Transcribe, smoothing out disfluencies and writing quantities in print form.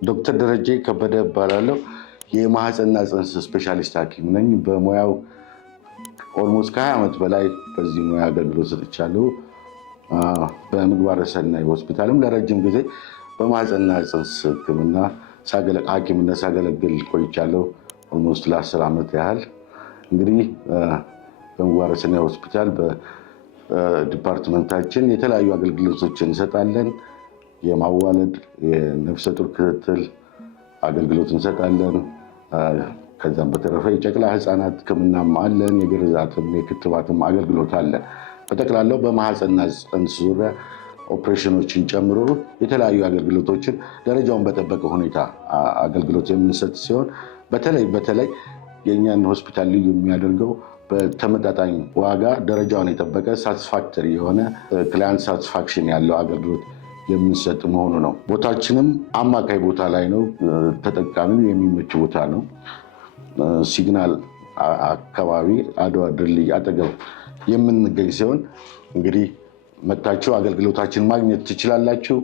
ዶክተር ደረጀ ከበደ እባላለሁ። የማህፀንና ጽንስ ስፔሻሊስት ሐኪም ነኝ። በሙያው ኦልሞስት ከ20 ዓመት በላይ በዚህ ሙያ አገልግሎት ሰጥቻለሁ። በምግባረ ሰናይ ሆስፒታልም ለረጅም ጊዜ በማህፀንና ጽንስ ሕክምና ሐኪምነት ሳገለግል ቆይቻለሁ። ኦልሞስት ለ10 ዓመት ያህል እንግዲህ በምግባረ ሰናይ ሆስፒታል በዲፓርትመንታችን የተለያዩ አገልግሎቶችን እንሰጣለን። የማዋለድ የነፍሰ ጡር ክትትል አገልግሎት እንሰጣለን። ከዛም በተረፈ የጨቅላ ህፃናት ህክምናም አለን። የግርዛትም የክትባትም አገልግሎት አለን። በጠቅላላው በማህፀንና ጽንስ ዙሪያ ኦፕሬሽኖችን ጨምሮ የተለያዩ አገልግሎቶችን ደረጃውን በጠበቀ ሁኔታ አገልግሎት የምንሰጥ ሲሆን በተለይ የእኛን ሆስፒታል ልዩ የሚያደርገው በተመጣጣኝ ዋጋ ደረጃውን የጠበቀ ሳቲስፋክተሪ የሆነ ክላይንት ሳቲስፋክሽን ያለው አገልግሎት የምንሰጥ መሆኑ ነው። ቦታችንም አማካይ ቦታ ላይ ነው። ተጠቃሚው የሚመች ቦታ ነው። ሲግናል አካባቢ አድዋ ድልድይ አጠገብ የምንገኝ ሲሆን እንግዲህ መታችሁ አገልግሎታችን ማግኘት ትችላላችሁ።